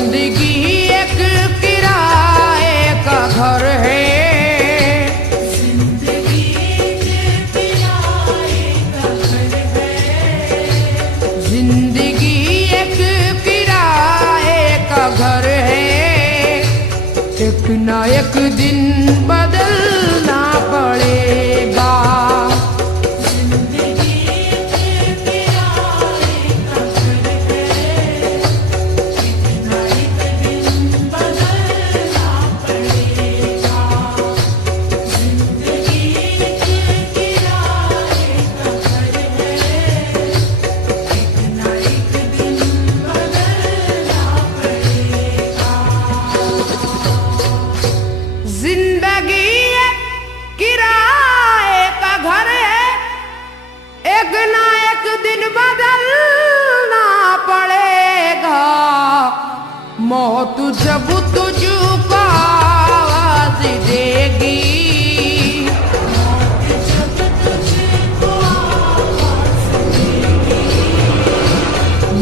जिंदगी एक किराए का घर है, जिंदगी एक किराए का घर है, जिंदगी एक किराए का घर है। एक ना एक दिन बदलना पड़ेगा। जिंदगी एक किराए का घर है, एक ना एक दिन बदलना पड़ेगा। जिंदगी एक किराए का घर है, एक ना एक दिन बदलना पड़ेगा। जिंदगी एक किराए का घर है, एक ना एक दिन बदलना पड़ेगा। मौत जब तुझको आवाज देगी, जब तुझको आवाज़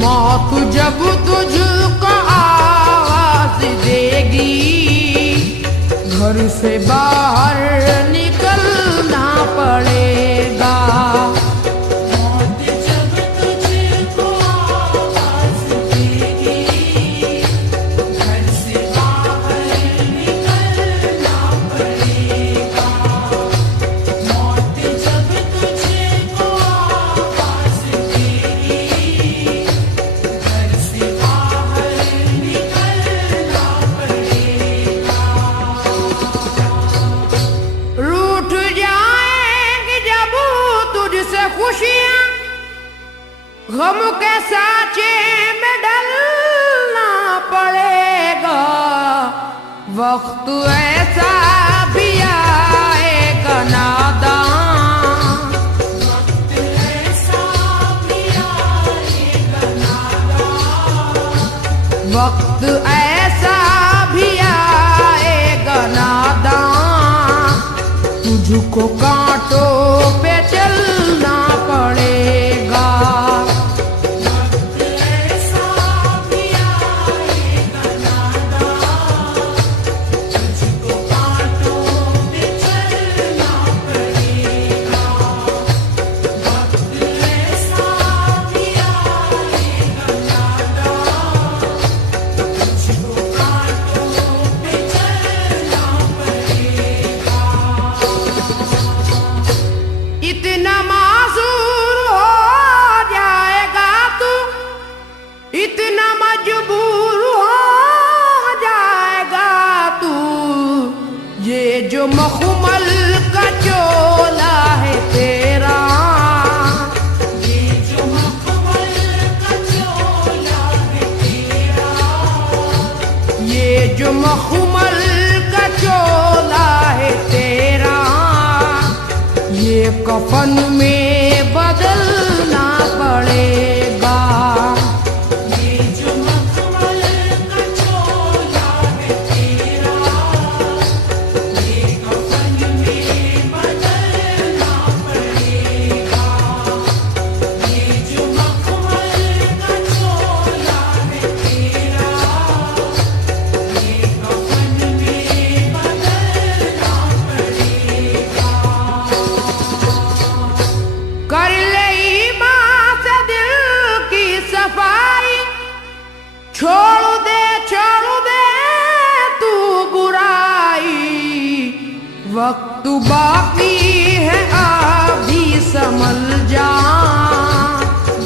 मौत जब तुझको आवाज देगी, घर से बाहर निकलना पड़ेगा। मौत जब तुझको आवाज़ देगी, घर से बाहर निकलना पड़ेगा। मौत जब तुझको आवाज़ देगी, घर से बाहर निकलना पड़ेगा। रूठ जाएंगी जब तुझसे खुशियां, गम के साँचे में डलना पड़ेगा। वक्त ऐसा भी आएगा नादान, वक्त ऐसा भी आएगा नादान, वक्त ऐसा भी आएगा नादान। तुझको कांटों पे चलना पड़ेगा। वक्त ऐसा भी आएगा नादान, तुझको कांटों पे चलना पड़ेगा। वक्त ऐसा भी आएगा नादान, तुझको कांटों पे चलना पड़ेगा। इतना मासूर हो जाएगा तू, इतना मजबूर हो जाएगा तू। ये जो मखमल का चोला है तेरा, ये जो मखमल का चोला है तेरा, ये जो मखमल का चोला है तेरा, ये कफन में बदलना पड़ेगा। ये जो मखमल का चोला है तेरा, ये कफन में बदलना पड़ेगा। ये जो मखमल का चोला है तेरा, ये कफन में बदलना पड़ेगा। कर ले ईमान से दिल की सफाई, छोड़ दे तू बुराई। वक्त बाकी है अभी संभल जा,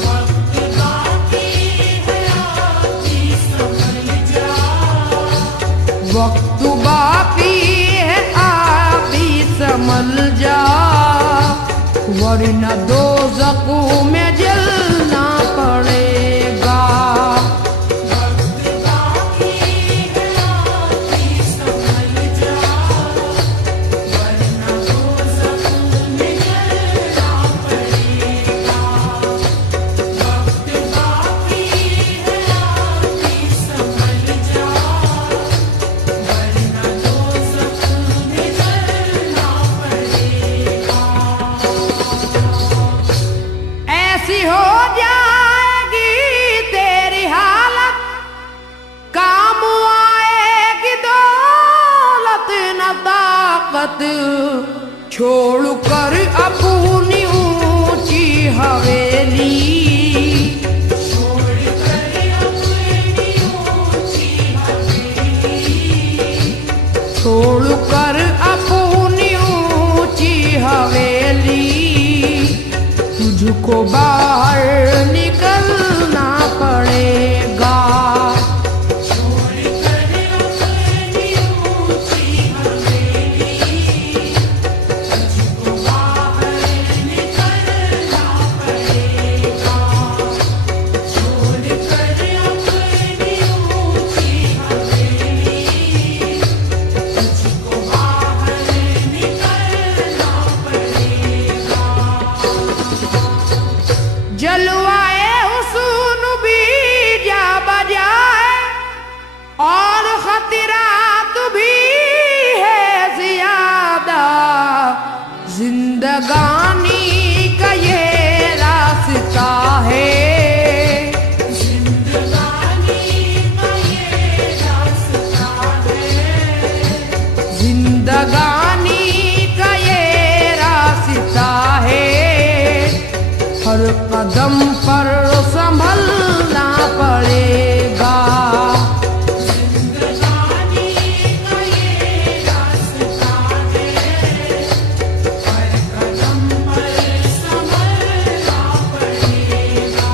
वक्त बाकी है अभी संभल जा, वक्त बाकी है अभी संभल जा। वरना दोज़ख में जलना पड़ेगा। वक्त बाकी है अभी संभल जा, वरना दोज़ख में जलना पड़ेगा। वक्त बाकी है अभी संभल जा, वरना दोज़ख में जलना पड़ेगा। ऐसी हो ताकत छोड़कर अपनी ऊंची हवेली, छोड़कर अपनी ऊंची हवेली, छोड़कर अपनी ऊंची हवेली, तुझको बाहर निकलना पड़ेगा। छोड़कर अपनी ऊंची हवेली, तुझको बाहर निकलना पड़ेगा। छोड़कर अपनी ऊंची हवेली, तुझको बाहर निकलना पड़ेगा। जलवाए हुस्न भी जा बजाए और खतरात भी है ज्यादा, जिंदगानी का ये रास्ता है, जिंदगानी का ये रास्ता है, जिंदगानी का ये रास्ता है। हर कदम पर संभलना पड़ेगा। जिंदगानी का ये रास्ता है, हर कदम पर संभलना पड़ेगा।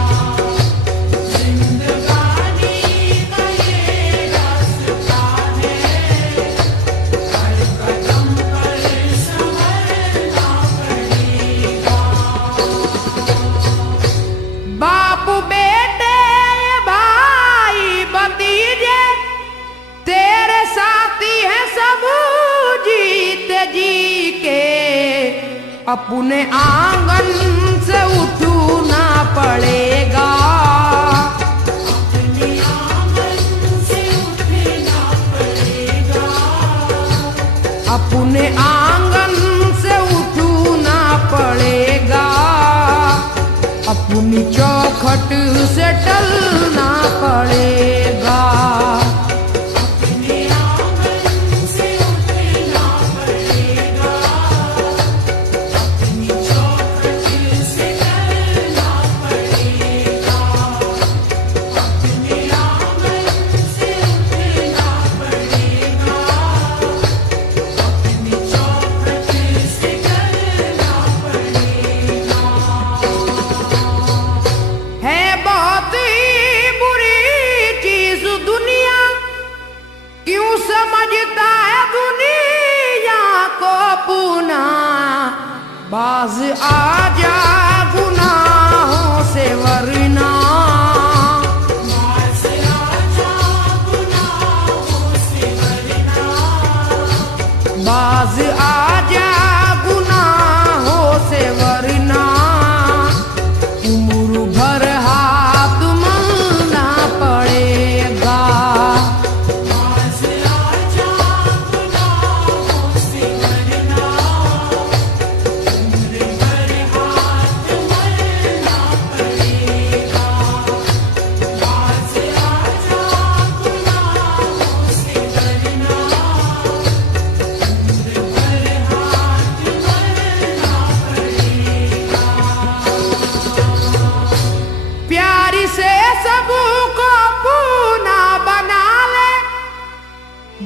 जिंदगानी का ये रास्ता है, हर कदम पर संभलना पड़ेगा। बाप बेटे भाई भतीजे तेरे साथी हैं सब जीते जी के, अपने आंगन से उठना पड़ेगा। अपने आंगन से उठना पड़ेगा। अपने आंगन से उठना पड़ेगा। अपनी चौखट से टलना पड़ेगा। अपने आंगन से उठना पड़ेगा। अपनी चौखट से टलना पड़ेगा। अपने आंगन से उठना पड़ेगा। अपनी चौखट से टलना पड़ेगा। है बहुत ही बुरी चीज दुनिया, क्यों समझता है दुनिया को अपना। बाज आजा गुनाहों से वरना, बाज आजा गुनाहों से वरना। बाज आजा गुनाहों से वरना। उम्र भर हाथ मलना पड़ेगा। बाज आजा गुनाहों से वरना। उम्र भर हाथ मलना पड़ेगा। बाज आजा गुनाहों से वरना। उम्र भर हाथ मलना पड़ेगा। प्यारी से सबको पूना बना ले,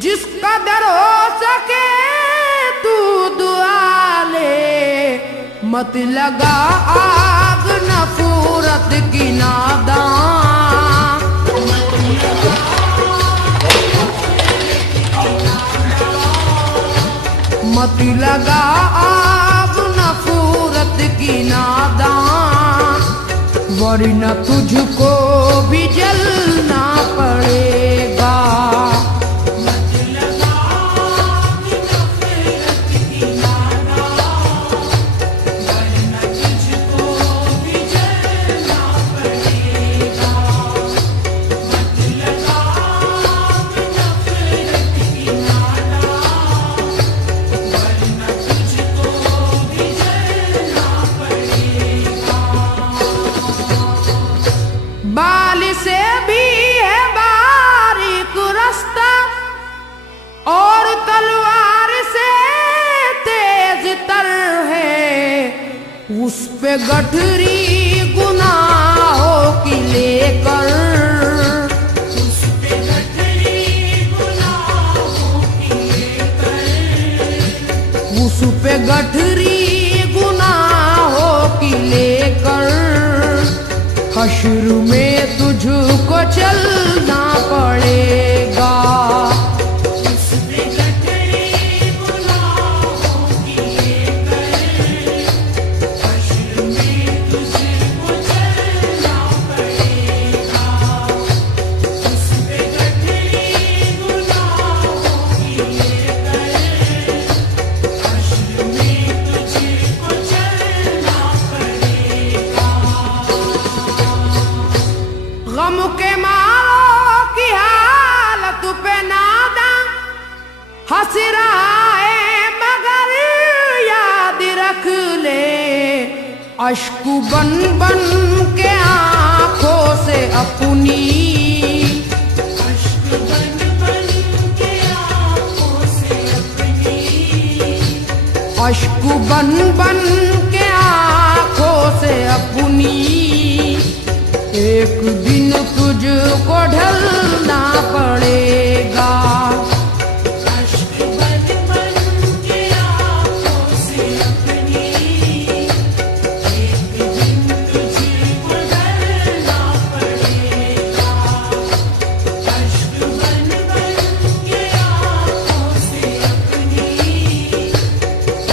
जिस कदर हो सके तू दुआ ले। मत लगा आग नफरत की नादान, मत लगा आग नफरत की नादान, वरना तुझको भी जलना पड़ेगा। मत लगा आग नफरत की नादान, वरना तुझको भी जलना पड़ेगा। मत लगा आग नफरत की नादान, वरना तुझको भी जलना पड़ेगा। बाल से भी है बाल उस पे गठरी गुनाहों की लेकर, उस पे गठरी गुनाहों की लेकर, उस पे गठरी गुनाहों की लेकर हश्र में तुझको चलना पड़ेगा। उस पे गठरी गुनाहों की लेकर हश्र में तुझको चलना पड़ेगा। उस पे गठरी गुनाहों की लेकर हश्र में तुझको चलना पड़ेगा। गम के मारों की हालत पे नादा हंस रहा है मगर याद रख ले, अश्क बन बन के आंखों से अपनी, अश्क बन बन के आँखों से अपनी, अश्क बन बन के आंखों से अपनी एक दिन तुझको ढलना पड़ेगा। अश्क बन बन के आँखों से अपनी एक दिन तुझको ढलना पड़ेगा। अश्क बन बन के आँखों से अपनी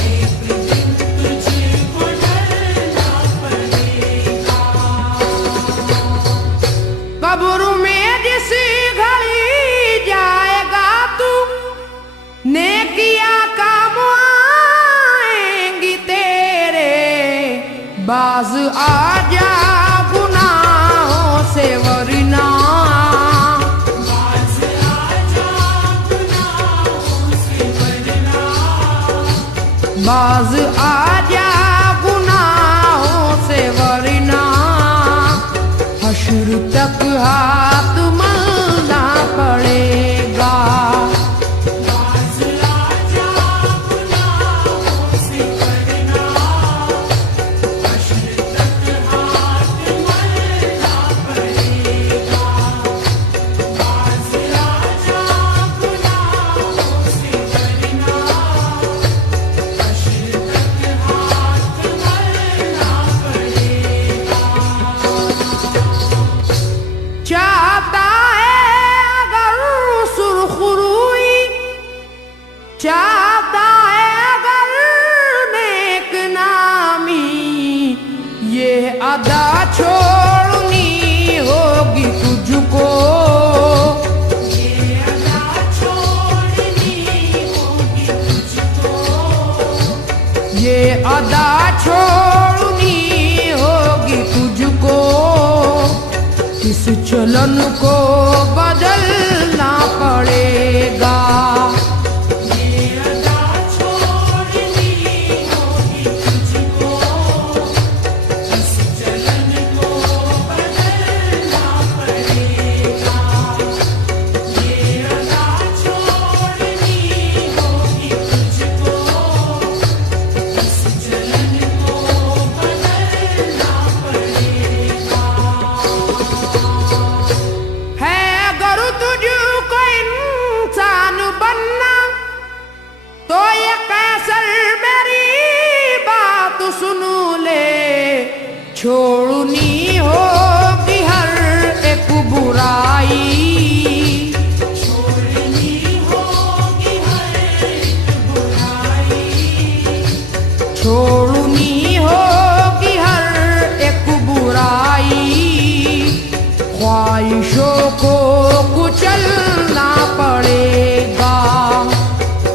एक दिन तुझको ढलना पड़ेगा। कब्र में जिस घड़ी जाएगा तू, नेकिया काम आएंगी तेरे, बाज आजा गुनाहों से वरना, बाज आजा गुनाहों से वरना, बाज आजा गुनाहों से वरना हश्र तक हाथ मलना पड़ेगा। बाज आजा गुनाहों से वरना हश्र तक हाथ मलना पड़ेगा। बाज आजा गुनाहों से वरना हश्र तक हाथ मलना पड़ेगा। चाहता है अगर सुरखरुई, चाहता है अगर नेक नामी, ये अदा छोड़नी होगी तुझको, ये अदा छोड़नी होगी तुझको, ये अदा छोड़नी होगी तुझको, इस चलन को बदलना पड़ेगा। ये अदा छोड़नी होगी तुझको, इस चलन को बदलना पड़ेगा। ये अदा छोड़नी होगी तुझको, इस चलन को बदलना पड़ेगा। है अगर तुझको इंसान बनना तो ये कैसर मेरी बात सुन ले, छोड़नी होगी हर एक बुराई, छोड़नी होगी हर एक बुराई, छोड़नी होगी हर एक बुराई, ख्वाहिशों को कुचलना पड़ेगा।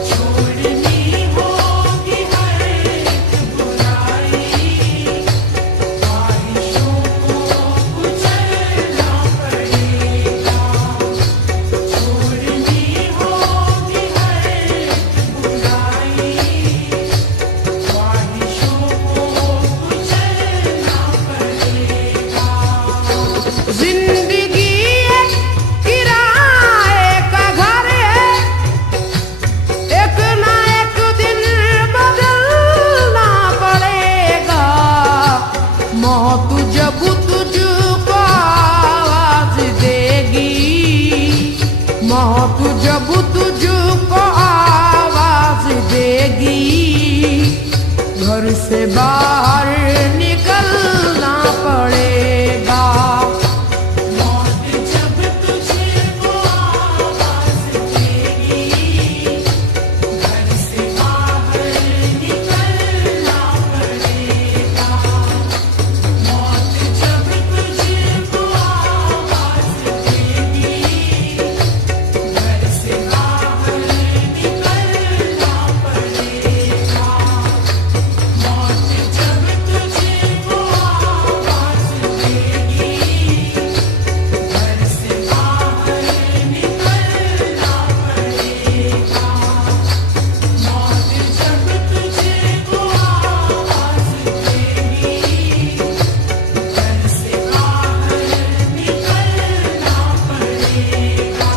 छोड़नी होगी हर एक बुराई, ख्वाहिशों को कुचलना पड़ेगा। छोड़नी होगी हर एक बुराई, ख्वाहिशों को कुचलना पड़ेगा। जिंदगी एक किराए जब तुझको आवाज देगी घर से बाहर निकलना पड़ेगा। मौत जब तुझको आवाज देगी घर से बाहर निकलना पड़ेगा। मौत जब तुझको आवाज देगी घर से बाहर निकलना पड़ेगा। मौत जब तुझको आवाज देगी घर से बाहर निकलना पड़ेगा। मौत जब तुझको आवाज देगी घर से बाहर निकलना पड़ेगा।